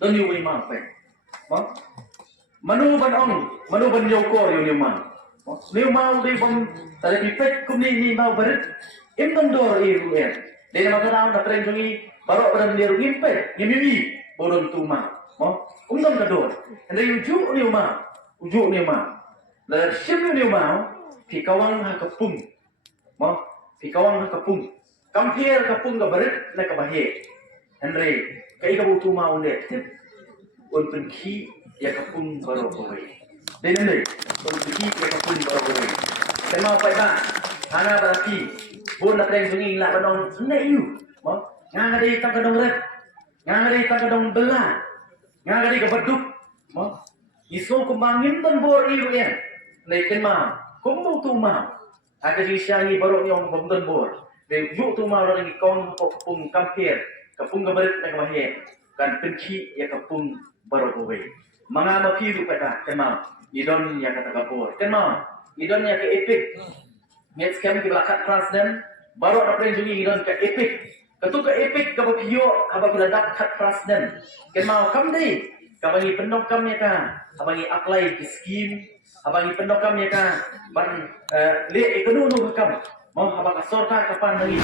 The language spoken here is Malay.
Don yu wi ma pe. Mo. Manu ban ong, manu ban yo ko yu ni ma. Nếu mau đi bom tại vì pek cũng ni mau berit im don dor i ruer de ma kadang na tren jungi baro ran dia rugin pe ngimi boron tu ma mo don ka dor ande uju ni ma la sim ni ma thì kawang ha kapung mo thì kawang ha kapung kampir kapung ka berit na ka bahe ande kai ka bu tu ma onde tip on pen ki ya kapung baro ko de nende on pen ki ya kapung baro ko Tema apa ba? Ana berarti bon na tren sungi la banong na iu. Mo, nga di ta kadong ret. Nga di ta kadong bela. Nga di ka baduk. Mo, iso kumangin ton bor iu yan. Lekin ma, kumbu tu ma. Aga di siya ni baro yung bamdon bor. De yu tu ma ro ni kong ko kapung kampir. Kapung gabarit na kamahe. Kan penki ya kapung baro ko we. Mga mapiru pa ta, tema. Idon ya kata kapor. Tema. Idon yang ke epic. Match kami ke belakang Prasden. Baru apa yang jungi idon ke epic. Ketu ke epic ke bapio apa bila dak kat Prasden. Ken mau kam dei. Kabangi pendok kami ka. Kabangi apply ke scheme. Kabangi pendok kami ka. Ban le ekonomi nu kam. Mau apa ka sorta kapan lagi.